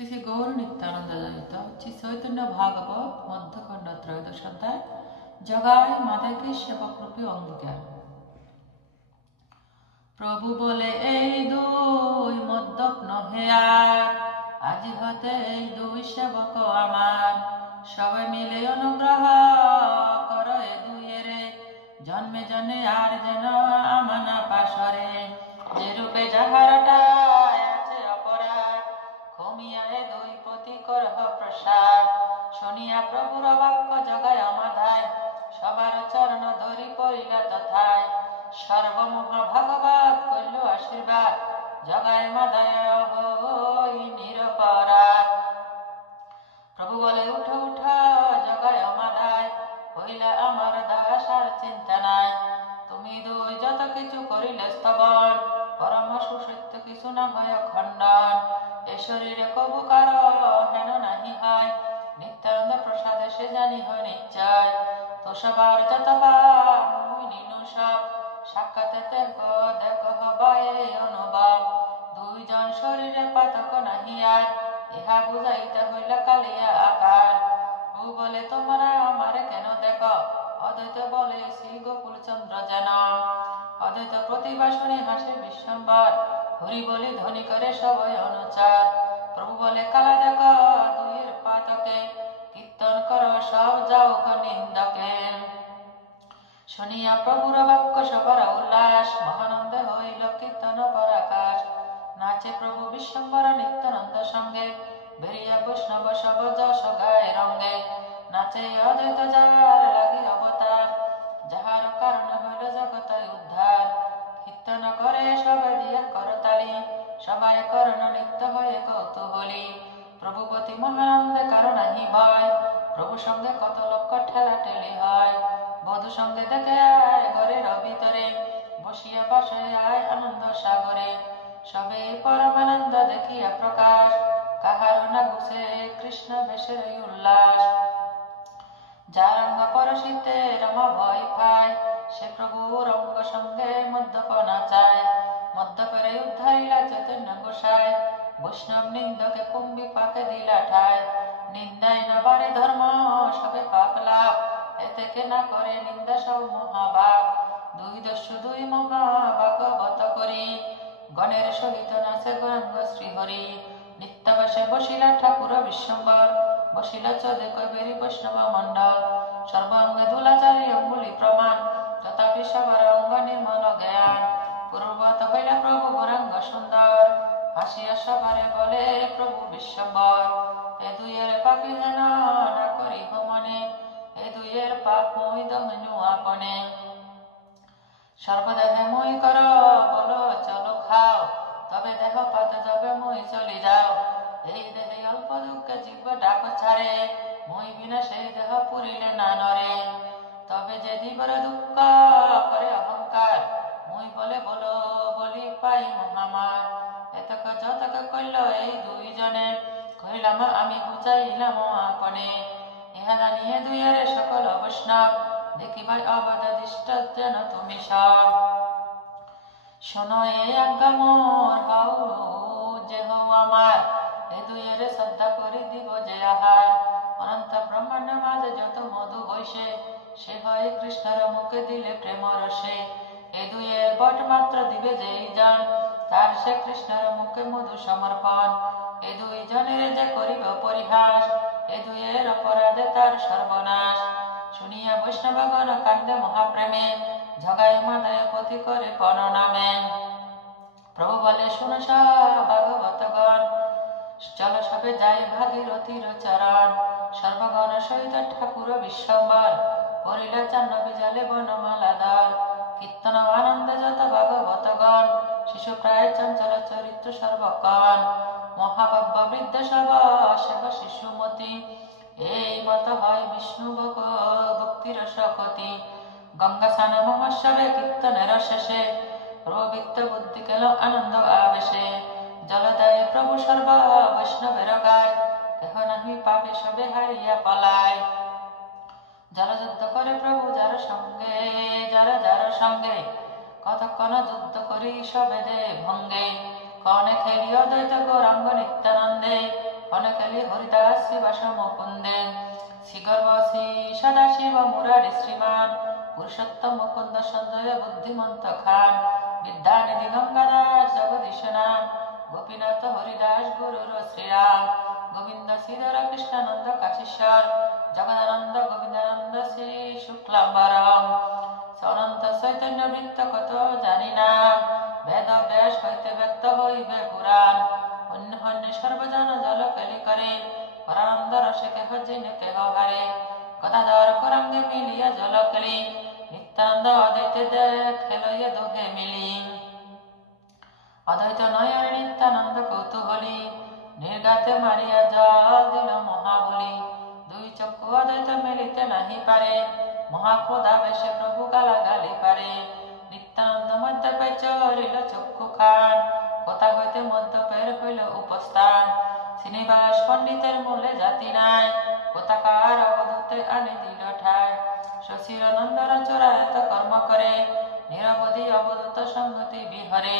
শ্রী শ্রী গৌর নিত্যানন্দ জয়িত শ্রী চৈতন্য ভাগবত মধ্যখণ্ড ত্রয়োদশ অধ্যায় জগায় মাতাকে সেবকরূপে অঙ্গীকার। প্রভু বলে এই দুই মদ্যপ নহে আর, আজি হতে এই দুই সেবক আমার, সবাই মিলে অনুগ্রহ কর এ দুইয়েরে, জন্মে জন্মে আর যেন আমানা পাশরে, যে রূপে যাহারটায় আছে অপরাধ, ক্ষমিয়া এ দুই পতি করহ প্রসাদ। শুনিয়া প্রভুর বাক্য জগায় মাধায়, সবার চরণ ধরি পড়িলা তথায়, সর্বমহা ভাগবত কইল আশীর্বাদ, জগায় মাধায় হই নিরপরাধ। প্রভু বলে উঠ উঠ জগায় মাধায়, হইলা আমার দাস আর চিন্তা নাই, তুমি দুই যত কিছু করিলে স্তবন, পরম সুসত্য কিছু না হয় খণ্ডন, এ শরীরে কবু কারো হেন নাহি হয়, নিত্যানন্দ প্রসাদে সে জানি হয় নিশ্চয়, তো সবার যত মুই নিনু সব, সাক্ষাতে দেখো দেখো হবাই অনুভব, দুইজন শরীরে পাতক নাহি আর, ইহা বুঝাইতে হইল কালিয়া আকার। ও বলে তোমরা আমারে কেন দেখো, অদ্বৈত বলে শ্রী গোকুল চন্দ্র যেন, অদ্বৈত প্রতিভা শুনি হাসে বিশ্বম্বর, হরি বলি ধ্বনি করে সবই অনুচার। প্রভু বলে কালা দেখো দুইয়ের পাতকে, কীর্তন করো সব যাও নিন্দকে। শুনিয়া প্রভুর বাক্য সবার উল্লাস, মহানন্দে হইল কীর্তন পরাকাশ, নাচে প্রভু বিশ্বম্বর নিত্যানন্দ সঙ্গে, বেরিয়া বৈষ্ণব সব যশ গায় রঙ্গে, নাচে অদ্বৈত যার লাগি অবতার, যাহার কারণ হইল জগত উদ্ধার, কীর্তন করে সবে দিয়া করতালি, সবাই করণ নিত্য হয়ে কৌতূহলী, প্রভুপতি মহানন্দে কারণ নাহি ভয়, প্রভু সঙ্গে কত লক্ষ ঠেলা ঠেলি হয়, বধূ সঙ্গে দেখে আয় ঘরের ভিতরে, বসিয়া বসে আয় আনন্দ সাগরে, সবে পরমানন্দ দেখিয়া প্রকাশ, কাহার না ঘুষে কৃষ্ণ বেশের উল্লাস, যার অঙ্গ পরশিতে রমা ভয় পায়, সে প্রভুর অঙ্গ সঙ্গে মদ্যপ নাচায়, মদ্যপরে উদ্ধারিলা চৈতন্য গোসাই, বৈষ্ণব নিন্দকে কুম্ভি পাকে দিলা ঠায়, নিন্দায় না বারে ধর্ম সবে পাপ লাভ, এতে কে না করে নিন্দা সব মহাভাব, দুই দস্যু দুই মহা ভাগবত করি, গণের সহিত নাচে গৌরাঙ্গ শ্রীহরি, নিত্যবাসে বসিলা ঠাকুর বিশ্বম্বর, বসিল চোদে কৈবেরী বৈষ্ণব মণ্ডল, সর্বাঙ্গে দুলাচারী অঙ্গুলি প্রমাণ, তথাপি সবার অঙ্গ নির্মল জ্ঞান, পূর্বত হইলা প্রভু গৌরাঙ্গ সুন্দর, হাসিয়া সবারে বলে প্রভু বিশ্বম্বর, এ দুইয়ের পাপি যেন না করিব মনে, এ দুইয়ের পাপ মই দহনু আপনে, সর্বদেহে মই কর বলো চলো খাও, তবে দেহ পাত যাবে মই চলি যাও, এই দেহে অল্প দুঃখে জীব ডাক ছাড়ে, মই বিনা সেই দেহ পুরিলে না নরে, তবে যে জীবর দুঃখ করে অহংকার, মই বলে বলো বলি পাই মহামার, এতক যতক কইল এই দুইজনে, কইলাম আমি বুঝাইলাম আপনে, ইহা জানিয়ে দুইয়ের সকল বৈষ্ণব, দেখিবাই অবাধ দৃষ্ট যেন তুমি সব। শোনো এই আজ্ঞা মোর হও যে হও আমার, এ দুইয়ের শ্রদ্ধা করি দিব যে আহার, অনন্ত ব্রহ্মাণ্ড মাঝে যত মধু বৈশে, সে হয় কৃষ্ণের মুখে দিলে প্রেম রসে, এ দুইয়ের বট মাত্র দিবে যেই জন, তার সে কৃষ্ণের মুখে মধু সমর্পণ, এ দুই জনের যে করিব পরিহাস, এ দুইয়ের অপরাধে তার সর্বনাশ। শুনিয়া বৈষ্ণবগণ কান্দে মহাপ্রেমে, জগায় মাদায় পথি করে পরনামে, প্রভু বলে শুনো সব ভাগবতগণ, চলো সবে যাই ভাগীরথীর চরণ, সর্বগণ সহিত ঠাকুর বিশ্বম্বর, পড়িল জাহ্নবী জলে বনমালাধর, কীর্তন আনন্দে যত ভাগবতগণ, শিশু প্রায় চঞ্চল চরিত্র সর্বক্ষণ, মহাভাগ্য বৃদ্ধ সব সেব শিশুমতি, এই মত হয় বিষ্ণু ভক্তির শকতি, গঙ্গা স্নান মহোৎসবে কীর্তনের শেষে, প্রবৃত্ত বুদ্ধি কেল আনন্দ আবেশে, জলদায় প্রভু সর্ব বৈষ্ণবের গায়, কেহ নাহি পাবে সবে হারিয়া পলায়, জলযুদ্ধ করে প্রভু যার সঙ্গে, যার সঙ্গে, কতক্ষণ যুদ্ধ করি সবে দে ভঙ্গে, কনে খেলিও দ্বৈত গৌরাঙ্গ নিত্যানন্দে, অনেকালি হরিদাস শ্রীবাস মুকুন্দে শ্রীগর্ভ শ্রী সদাশিব মুরারি শ্রীমান পুরুষোত্তম মুকুন্দ সঞ্জয় বুদ্ধিমন্ত খান বিদ্যানিধি গঙ্গাদাস জগদীশ নাম গোপীনাথ হরিদাস গুরুর শ্রীরাম গোবিন্দ শ্রীধর কৃষ্ণানন্দ কাশীশ্বর জগদানন্দ গোবিন্দানন্দ শ্রী শুক্লাম্বরম অনন্ত চৈতন্য বৃত্ত কত জানি না বেদ ব্যাস হইতে ব্যক্ত হইবে পুরাণ অন্য অন্য সর্বজন জল কেলি করে পরানন্দ রসে কেহ জিনে কেহ হারে গদাধর করাঙ্গে মিলিয়া জল কেলি নিত্যানন্দ অদ্বৈতে খেলইয়া দোহে মিলি অদ্বৈত নয়ন নিত্যানন্দ কৌতূহলী নির্গাতে মারিয়া জল দিল মহাবলী দুই চক্ষু অদ্বৈত মেলিতে নাহি পারে মহাক্রোধাবেশে প্রভু গালাগালি পারে নিত্যানন্দ মধ্যপে চলিল চক্ষু খান কোথা হইতে মধ্যপের হইল উপস্থান শ্রীনিবাস পণ্ডিতের মূলে জাতি নাই কোথাকার অবধূতে আনে দিল ঠায় শশীর নন্দন চোরায়ত কর্ম করে নিরবধি অবধূত সংগতি বিহরে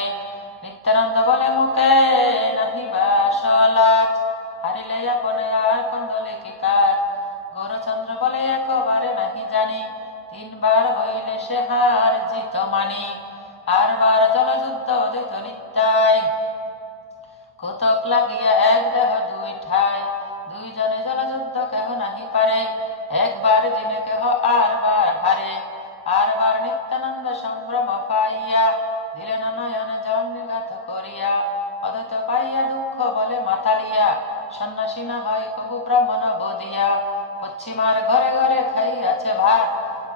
নিত্যানন্দ বলে মুখে নাহি বাসলাচ হারিলে আপনে আর কন্দলে কি কাজ গৌরচন্দ্র বলে একবারে নাহি জানি তিনবার হইলে সে হার জিত মানি আর বার জলযুদ্ধ অদ্বৈত নিত্যায় কৌতক লাগিয়া এক দেহ দুই ঠায় দুইজনে জলযুদ্ধ কেহ নাহি পারে একবার দিনে কেহ আর বার হারে আর বার নিত্যানন্দ সম্ভ্রম পাইয়া দিলেন নয়ন জল নিঘাত করিয়া অদ্বৈত পাইয়া দুঃখ বলে মাতালিয়া সন্ন্যাসী না হয় কবু ব্রাহ্মণ বদিয়া পশ্চিমার ঘরে ঘরে খাইয়াছে ভাত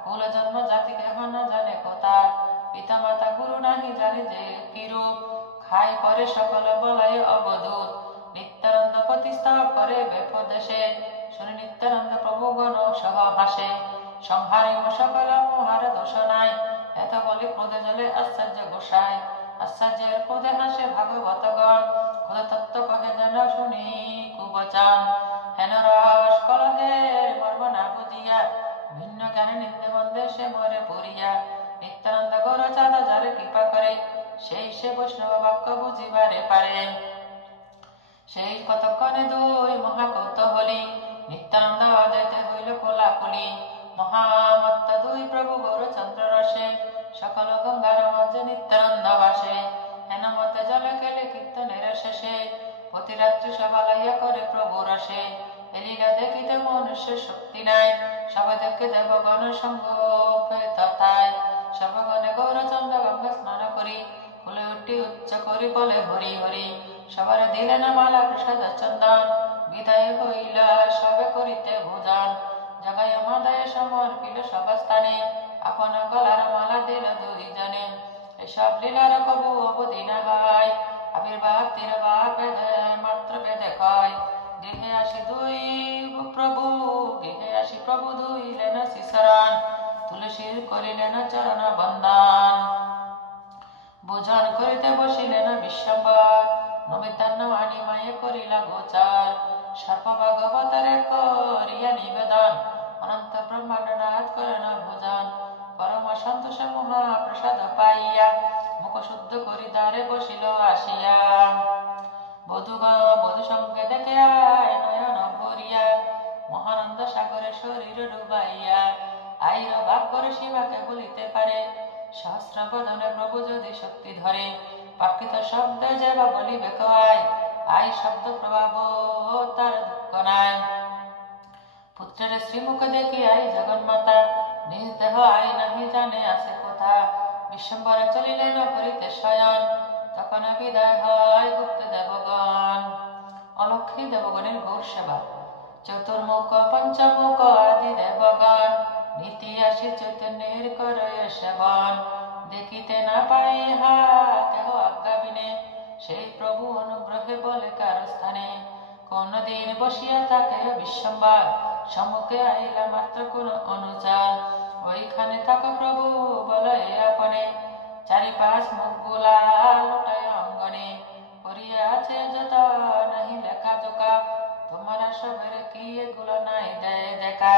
কুল জন্ম জাতি কেহ না জানে কোথার পিতা মাতা গুরু নাহি জানে যে কিরূপ খাই পরে সকল বলয় অবধূত নিত্যানন্দ প্রতিষ্ঠা করে বেপদেশে শুনি নিত্যানন্দ প্রভু গণ সহ হাসে সংহারিম সকল মহার দোষ নাই এত বলি ক্রোধে জলে আশ্চর্য গোসাই আশ্চর্যের ক্রোধে হাসে ভাগবতগণ খোদ তত্ত্ব কহে যেন শুনি কুবচন হেন রস কলহের মর্ম না বুঝিয়া ভিন্ন জ্ঞানে নিন্দে মন্দে সে মরে পড়িয়া নিত্যানন্দ গৌর চাঁদ যারে কৃপা করে সেই সে বৈষ্ণব বাক্য বুঝিবারে পারে সেই কতক্ষণে দুই মহাকৌতূহলী নিত্যানন্দ অদ্বৈতে হইল কোলাকুলি মহামত্ত দুই প্রভু গৌরচন্দ্র রসে সকল গঙ্গার মাঝে নিত্যানন্দ বাসে হেন মতে জলে কেলে কীর্তনের শেষে প্রতি রাত্রি সভা লইয়া করে প্রভু রসে এলিগা দেখিতে মনুষ্য শক্তি নাই সবাই দেখে দেবগণ সঙ্গ তথায় সর্বগণে গৌরচন্দ্র গঙ্গা স্নান করি ফুলে উঠি উচ্চ করি বলে হরি হরি সবার দিলেন মালা প্রসাদ চন্দন বিদায় হইল সবে করিতে ভোজন জগায় মাদায় সমর্পিল সবস্থানে আপন গলার মালা দিল দুইজনে এসব লীলার কবু অবধি না হয় আবির্ভাব তিরভাব বেদে মাত্র বেদে কয় গৃহে আসি প্রভু ধুইলেন শিশরণ তুলসীর করিলেন চরণ বন্দন ভোজন করিতে বসিলেন বিশ্বম্বর নমিতান্ন আনি মায়ে করিলা গোচার সর্ব ভাগবতারে করিয়া নিবেদন অনন্ত ব্রহ্মাণ্ডনাথ করেন ভোজন পরম সন্তোষ মহাপ্রসাদ পাইয়া মুখ শুদ্ধ করি দ্বারে বসিল আসিয়া বধূ সঙ্গে দেখে আয় নয়ন ভরিয়া মহানন্দ সাগরে শরীর ডুবাইয়া আইর ভাগ্যর সীমাকে বলিতে পারে সহস্র বদনে প্রভু যদি শক্তি ধরে প্রাকৃত শব্দ যে বা বলিবে কয় আই শব্দ প্রভাব তার দুঃখ নাই পুত্রের শ্রীমুখ দেখি আই জগন্মাতা নিজ দেহ আই নাহি জানে আসে কোথা বিশ্বম্বরে চলিলেন করিতে শয়ন তখন বিদায় হয় গুপ্ত দেবগণ অলক্ষী দেবগণের গৌর সেবা চতুর্মুখ পঞ্চমুখ আদি দেবগণ নীতি আসি চৈতন্যের করে সেবন দেখিতে না পাই হা কেহ আজ্ঞা বিনে সেই প্রভু অনুগ্রহে বলে কার স্থানে কোন দিন বসিয়া থাকে বিশ্বম্বর সম্মুখে আইলা মাত্র কোন অনুচার ওইখানে থাকো প্রভু বলে আপনে চারিপাশ মুখ গুলা লোটায় অঙ্গনে করিয়া আছে যত নাহি লেখা জোকা তোমারা সবের কি এগুলো নাই দেয় দেখা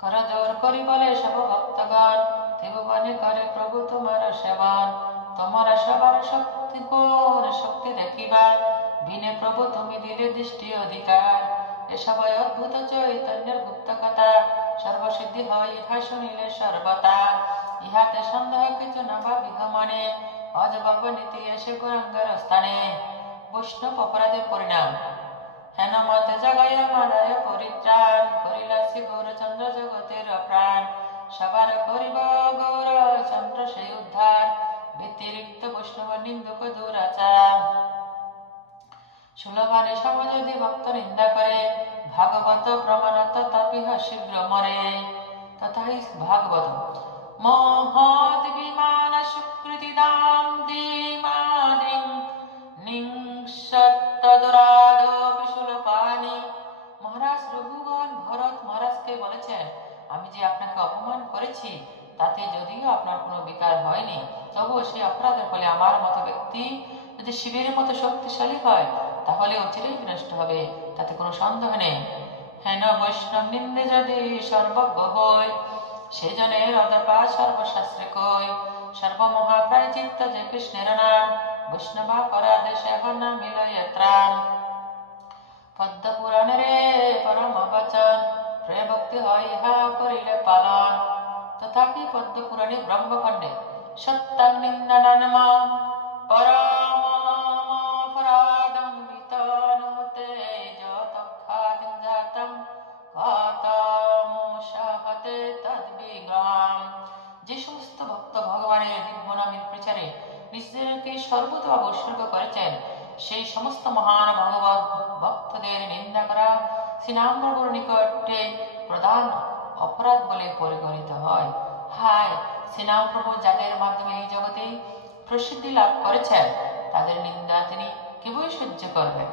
কর জোর করি বলে সব ভক্তগণ ত্রিভুবনে করে প্রভু তোমার সেবন তোমরা সবার শক্তি কোন শক্তি দেখিবা বিনে প্রভু তুমি দিলে দৃষ্টি অধিকার। এসবই অদ্ভুত চৈতন্যের গুপ্ত কথা, সর্বসিদ্ধি হয় ইহা শুনিলে সর্বতা। ইহাতে সন্দেহ কিছু না ভাবিহ মনে, অজবাব নীতি এসে গৌরাঙ্গের স্থানে। বৈষ্ণব অপরাধের পরিণাম। হেন মতে জগাইয়া মালায় পরিত্রাণ, করিলা শ্রী গৌরচন্দ্র জগতের প্রাণ। সবার করিব গৌরচন্দ্র সেই উদ্ধার, ব্যতিরিক্ত বৈষ্ণব নিন্দুক দুরাচার। সুলভারে সব যদি ভক্ত নিন্দা করে, ভাগবত প্রমাণত তাপিহ শীঘ্র মরে। তথাই ভাগবত মহৎ বিমান সুকৃতিদাম ধীমাদ্রিং নিংসত্তদরাদপি সুলপানি। মহারাজ রঘুগণ ভরত মহারাজকে বলেছেন, আমি যে আপনাকে অপমান করেছি তাতে যদিও আপনার কোনো বিকার হয়নি, তবুও সেই অপরাধের ফলে আমার মতো ব্যক্তি যদি শিবের মতো শক্তিশালী হয় তাহলে অচিরেই বিনষ্ট হবে, তাতে কোনো সন্দেহ নেই। হেন বৈষ্ণব নিন্দে যদি সর্বজ্ঞ হই, সেজনের অদপা সর্বশাস্ত্রে কই। সর্বমহাপ্রায় চিত্ত যে কৃষ্ণের নাম, বৈষ্ণবা পরাদেশে না মিলয়ে ত্রাণ। পদ্ম পুরাণের পরম বচন, প্রেম ভক্তি হয় ইহা করিলে পালন। তথাপি পদ্ম পুরাণে ব্রহ্মখণ্ডে সত্যাং নিন্দনানম পরমাপরাধং বিতনুতে যতখ্যাতিং জাতং কাতামুষাহতে তদ্বিগ্রহম। যে সমস্ত ভক্ত ভগবানের দিব্য নামের প্রচারে নিজেদেরকে সর্বদা উৎসর্গ করেছেন, সেই সমস্ত মহান ভগবত ভক্তদের নিন্দা করা শ্রীনাম প্রভুর নিকটে প্রধান অপরাধ বলে পরিগণিত হয়। হায়, শ্রীনাম প্রভু যাদের মাধ্যমে এই জগতে প্রসিদ্ধি লাভ করেছেন, তাদের নিন্দা তিনি কেবল সহ্য করবেন।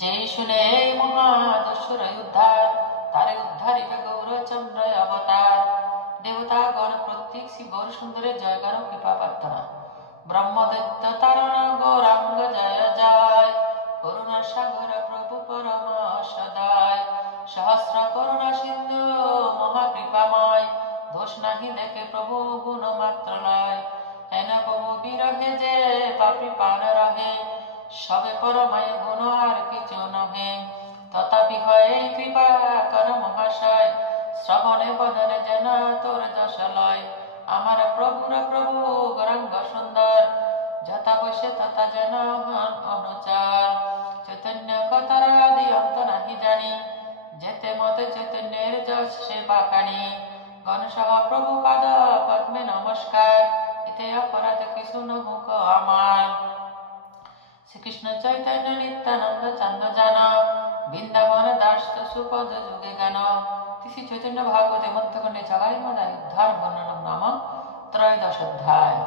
যে শুনে এই মহাদস্যুর উদ্ধার, তারে উদ্ধারিত গৌরচন্দ্র অবতার। দেবতাগণ প্রত্যেক শ্রী গৌর সুন্দরের জয়গান কৃপা প্রার্থনা। ব্রহ্মদৈত্য তারণ গৌরাঙ্গ জয় জয়, করুণা সাগর প্রভু পরম সদয়। সহস্র করুণা সিন্ধু মহাকৃপাময়, দোষ নাহি দেখে প্রভু গুণ মাত্র লয়। হেন প্রভু বিরহে যে পাপী পান রহে, সবে পরমায় গুণ আর কিছু নহে। তথাপি হয় কৃপা কর মহাশয়, শ্রবণে বদনে যেন তোর যশ লয়। আমার প্রভুর প্রভু গৌরাঙ্গ সুন্দর, যথা বসে তথা যেন অনুচার। চৈতন্য কথার আদি অন্ত নাহি জানি, যেতে মতে চৈতন্যের যশ সে বাখানি। গণসহ প্রভু পাদ পদ্মে নমস্কার, এতে অপরাধ কিছু নহুক আমার। শ্রীকৃষ্ণ চৈতন্য নিত্যানন্দ চান্দ জান, বৃন্দাবন দাস সুপদ যুগে গান। শ্রী চৈতন্য ভাগবতে মধ্যখণ্ডে জগাই মদায় উদ্ধার বর্ণনম নাম ত্রয়োদশ অধ্যায়।